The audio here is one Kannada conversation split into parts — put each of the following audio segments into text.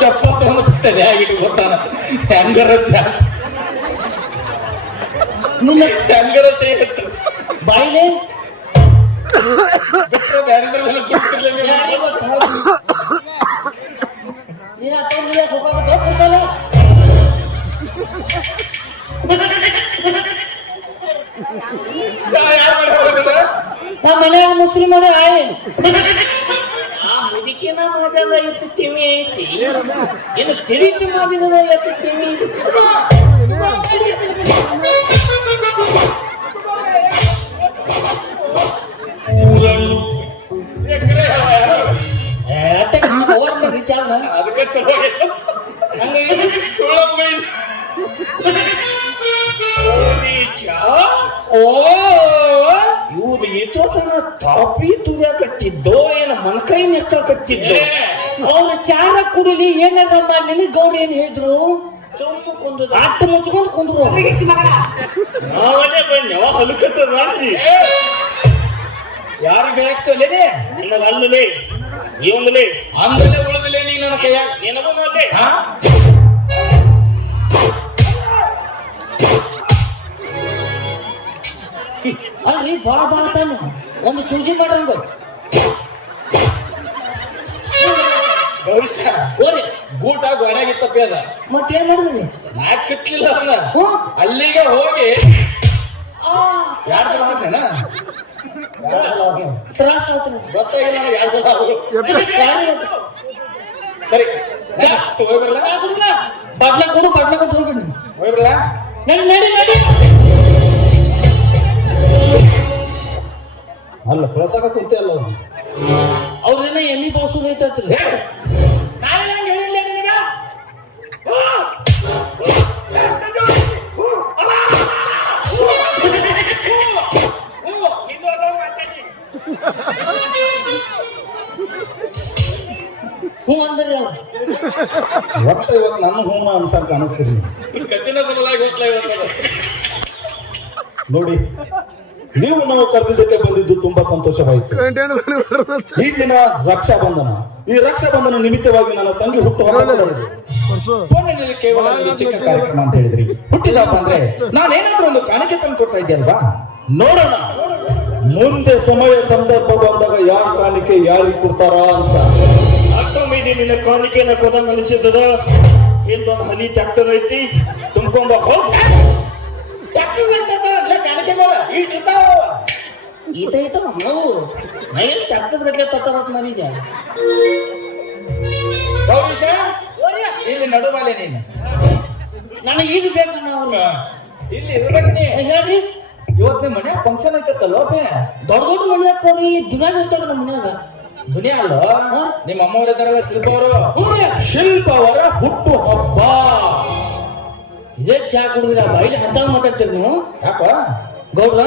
ಚಪಾತಿ ತಲೆ ಆಗಿಟ್ಟು ಗೊತ್ತಾನ ಹ್ಯಾಂಗರ ನಿನ್ನ ಹ್ಯಾಂಗರ ಸೇರಿತ್ತು ಬಾಯಿಲೆ ಬಿಟ್ಟರೆ ಬ್ಯಾರಿದ್ರೆಲ್ಲ ಬಿಟ್ಟಿರ್ಲಿಲ್ಲ ನೀನು ಅತ್ತಂದ್ರೆ ಹೋಗಾಕ ಗೊತ್ತಿಲ್ಲ ನಮ್ಮ ಮನೆಯಾಗ ಮುಸ್ಲಿಮರು ಆಯ್ತು ಮುದುಕಿನ ಮೊದಲ ಎತ್ತು ತಿಮ್ಮಿ ಐತಿ ಇನ್ನು ತಿರುಗಿ ಮಾದಿದ ಎತ್ತು ಯಾರು? ವಿಚಾರ ಅದಕ್ಕೆ ಚಲೋ. ಸುಳ್ಳು. ಓ ಎಷ್ಟೋತನ ತಾಪಿ ತುಳಿಯಾಕತ್ತಿದ್ದೋ ಏನ ಮನಕೈ ನೆಕ್ಕಾಕತ್ತಿದ್ದೋ? ಕತ್ತಿದ್ದೋ ಅವ್ರ ಚಾರ ಕುಡಿಲಿ ಏನಾರ ನಿನಗ್ ಗೌರಿ ಏನ್ ಹೇಳಿದ್ರು? ಅಟ್ಟು ಮುಚ್ಕೊಂಡ್ ಕುಂದ್ರು ನಾವೇ ಬನ್ನಿ ಹಲಕತ್ತದ ಯಾರು ಏ, ಯಾರಿಗೆ ಬೇಕಾಗ್ತಲೇನೆ ನಿನಗಲ್ಲಲೇ ಇವನಲೇ ಅಂದಲೇ ಉಳಿದಲೇ ನೀ ನನ್ನ ಕೈಯಾಗ ನಿನಗೂ ನೋಡ್ಲೆ? ಅಲ್ರಿ ಬಾಳ ಬಾಳ ತಾನ. ಒಂದು ಚೂಸಿ ಮಾಡ್ರಂಗ ಒಂದು ಓರಿ ಗೂಟ ಗೋಡ್ಯಾಗಿತ್ತಪ್ಪಿ ಅದ. ಮತ್ತೇನ್ ಮಾಡಿದ್ರಿ ನಾ ಕಿತ್ಲಿಲ್ಲ ಅವನ. ಹ್ಞೂ. ಅಲ್ಲಿಗೆ ಹೋಗಿ. ಯಾರು ಸಲ ತ್ರಾಸ ಗೊತ್ತಾಗಿಲ್ಲ ನನಗೆ ಯಾರು ಸಲ? ಸರಿ. ಹೋಗಿ ಬರಲ್ಲ ಚಾ ಕುಡಿಲ್ಲ? ಬಟ್ಲ ಕೊಡು ಬಟ್ಲ ಕೊಟ್ಟು ಹೋಗ್ಬಿಡಿ ಹೋಗಿ ಬರಲ್ಲ ನಡಿ ನಡಿ ನಡಿ. ಅಲ್ಲ ಕಳ್ಸಕ ಕುಂತೆ ಅಲ್ಲ ಅವ್ರು ಅವ್ರದೇನ ಎಮ್ಮಿ ಬೋಸು ಐತತ್ರಿ? ಹ್ಞೂ ಅಂದ್ರಿ ಅವ್ರು. ಒಟ್ಟ ಇವತ್ತು ನನ್ನ ಹೂನ ಅನ್ಸಾರ ಕತ್ತಿನ ಇವತ್ತು ನೋಡಿ ನೀವು ನಾವು ಕರೆದಿದ್ದಕ್ಕೆ ಬಂದಿದ್ದು ತುಂಬಾ ಸಂತೋಷವಾಯಿತು. ಈ ದಿನ ರಕ್ಷಾ ಬಂಧನ ಈ ರಕ್ಷಾ ಬಂಧನ ನಿಮಿತ್ತವಾಗಿ ನನ್ನ ತಂಗಿ ಹುಟ್ಟು ಫೋನಿನಲ್ಲಿ ಕೇವಲ ಚಿಕ್ಕ ಕಾರ್ಯಕ್ರಮ ಅಂತ ಹೇಳಿದ್ರಿ. ಹುಟ್ಟಿದ ಅಂದ್ರೆ ನಾನೇನಾದ್ರೂ ಒಂದು ಕಾಣಿಕೆ ತಂದು ಕೊಡ್ತಾ ಇದ್ದೆ ನೋಡೋಣ. ಮುಂದೆ ಸಮಯ ಸಂದರ್ಭ ಬಂದಾಗ ಯಾರ ಕಾಣಿಕೆ ಯಾರಿಗೆ ಕೊಡ್ತಾರ ಅಂತ. ಅಷ್ಟೊಮ್ಮೆ ನಿನ್ನ ಕಾಣಿಕೆನ ಕೊದಂಗ ಅನಿಸಿದ್ದದ. ಹಿಂದೊಂದು ಹನಿ ಟ್ಯಾಕ್ಟರ್ ಐತಿ. ತುಂಬ್ಕೊಂಬ. ಹೋಗ್ ಕಾಣಿಕೆ ಬೇಡ ಈಟ್ ಇರ್ತಾವ ಈತ ಐತ ನಾವು ನಾ ಏನ್ ಟ್ಯಾಕ್ಟರ್ ತತ್ತಾರತ್ ಇಲ್ಲಿ ನಡುವಲೆ ನೀನು. ನನಗೆ ಇದು ಇಲ್ಲಿ ಇರ್ಬೇಕು ನೀ ಏ, ಹೇಳ್ರಿ. ಇವತ್ತು ಮನೆ ಫಂಕ್ಷನ್ ಐತತ್ತಲ್ಲ ದೊಡ್ಡ ದೊಡ್ಡ ಮನೆ ಹಾಕೋರಿ ದಿನ ಇರ್ತಾರ ನಮ್ಮ ಮನ್ಯಾಗ. ದುನಿಯಾ ಅಲ್ಲ? ನಿಮ್ಮ ಅಮ್ಮವ್ರ ಇದ್ದಾರಲ್ಲ ಶಿಲ್ಪ ಅವರು? ಹ್ಞೂ ಶಿಲ್ಪ ಅವರ ಹುಟ್ಟು ಹಬ್ಬ. ಇದೇ ಚಾ ಕುಡಿದ್ರ ಬಾಯಿಲಿ ಹತ್ತಾಗ ಮಾತಾಡ್ತೀರಿ ನೀವು? ಯಾಕ? ಗೌಡ್ರ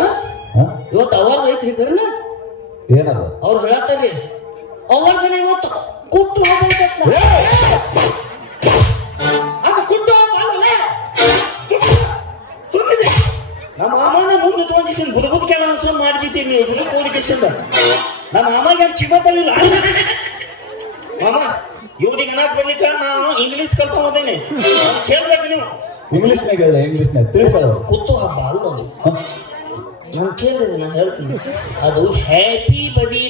ಇವತ್ತು ಅವಾರ್ಡ್ ಐತ್ರಿ ಕರ್ನ ಏನದ? ಅವ್ರು ಹೇಳತ್ತಾರ್ರಿ ಅವಾರ್ಡ್ ಇವತ್ತು ಕುಟ್ಟು ಅದು ತುಂಬಿದೆ ನಮ್ಮ ಮಾಮನ ಮುಂದೆ ತಗೊಂಡಿಸಿನ ಬುದ್ಬುದ್ ಕೆಲ ಅನ್ಸ್ಕೊಂಡ್ ಮಾಡಿಬಿಟ್ಟಿ ನೀವು ಬುದ್ಬುದ್ ಕೋರಿಕೇಶನ್ ನಮ್ಮ ಮಾಮಗೆ ಯಾಕೆ ಕಿಮ್ಮತ್ತಲಿಲ್ಲ ಮಾಮ ಇವ್ರಿಗೆ ಅನಾಥ್ ಬರ್ಲಿಕ್ಕ ನಾನು ಇಂಗ್ಲೀಷ್ ಕಲ್ತಾ ಹೋದೇನೆ ಕೇಳ್ಬೇಕು ನೀವು. ಇಂಗ್ಲಿಷ್ನಾಗ ಹೇಳ ಇಂಗ್ಲಿಷ್ನಾಗ ತಿಳಿಸೋದು ಕುತ್ತು ಹಬ್ಬ ಅಲ್ಲದು ನಾನು ಕೇಳಿದ್ರೆ ನಾನು ಹೇಳ್ತೀನಿ. ಅದು ಹ್ಯಾಪಿ ಬದಿ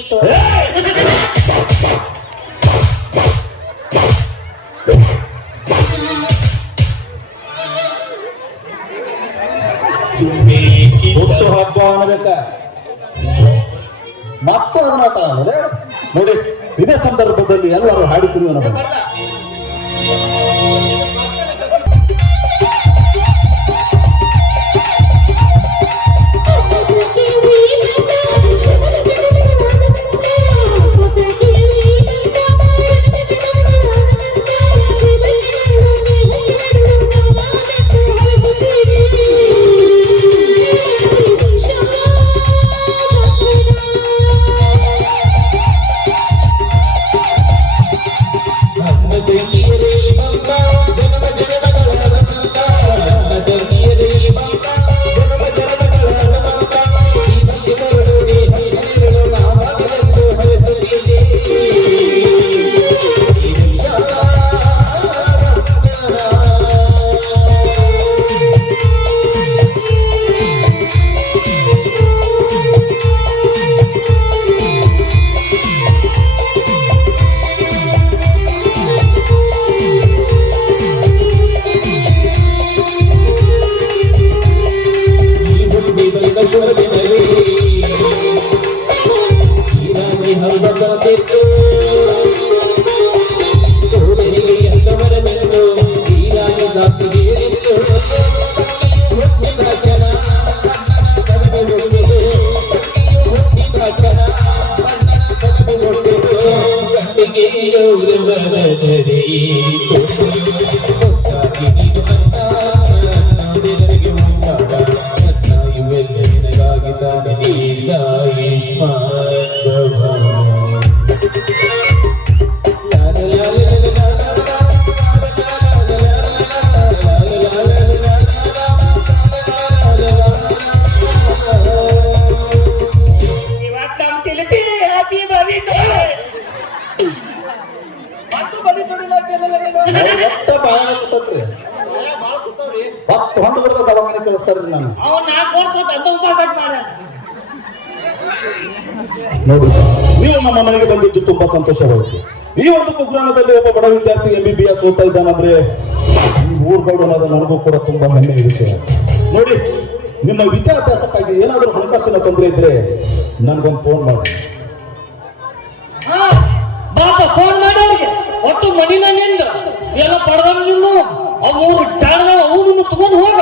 ಹುಟ್ಟು ಹಬ್ಬ ಅನ್ನಬೇಕ? ಮಕ್ಕಳು ಅದನ್ನ ನೋಡಿ ಇದೇ ಸಂದರ್ಭದಲ್ಲಿ ಎಲ್ಲರೂ ಹಾಡಿಕೊಂಡು ಕುಡಿಯೋಣ ಗೌರವ ಬದರಿ ಬಾಳ ಕೂತತ್ರಿ ಹತ್ತು ಹೊಂದು ಬಿಡದ ದವಾಖಾನೆ ಕಳಿಸ್ತಾರ್ರಿ ನಾನು ನೋಡಿ ನೀವು ನಮ್ಮ ಮನೆಗೆ ಬಂದಿದ್ದು ತುಂಬಾ ಸಂತೋಷವಾಗುತ್ತೆ ಈ ಒಂದು ಕುಗ್ರಾಮದಲ್ಲಿ ಒಬ್ಬ ಬಡ ವಿದ್ಯಾರ್ಥಿ ಎಂ ಬಿ ಬಿ ಎಸ್ ಓದ್ತಾ ಇದ್ದಾನಂದ್ರೆ ಊರ್ಗೌಡು ಅನ್ನೋದು ನನಗೂ ಕೂಡ ತುಂಬಾ ಹೆಮ್ಮೆಯ ವಿಷಯ. ನೋಡಿ ನಿಮ್ಮ ವಿದ್ಯಾಭ್ಯಾಸಕ್ಕಾಗಿ ಏನಾದರೂ ಹಣಕಾಸಿನ ತೊಂದರೆ ಇದ್ರೆ ನನಗೊಂದು ಫೋನ್ ಮಾಡಿ. ಒಟ್ಟು ಮನಿನ ನಿಂದ ಎಲ್ಲ ಪಡೆದ ನೀನು ಅವು ಮೂರು ಟಾಣದ ಅವನು ತಗೊಂಡ್ ಹೋಗ.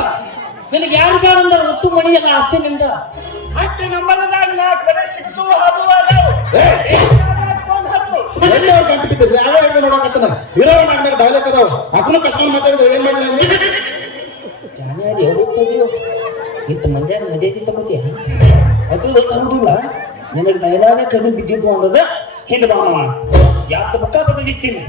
ನಿನಗೆ ಯಾರು ಬೇಡ ಅಂದ್ರೆ ಒಟ್ಟು ಮನಿ ಎಲ್ಲ ಆಸ್ತಿ ನಿಂದ. ಹತ್ತು ನಂಬರ್ದಾಗ ನಾಲ್ಕು ಬರೀ ಸಿಕ್ಸು ಅದು? ತಗೋತೀಯ ನಿನಗೆ ಡೈಲಾಗ ಬಿದ್ದಿದ್ದು ಅಂದದ ಹಿಂದೆ धमका बदली केली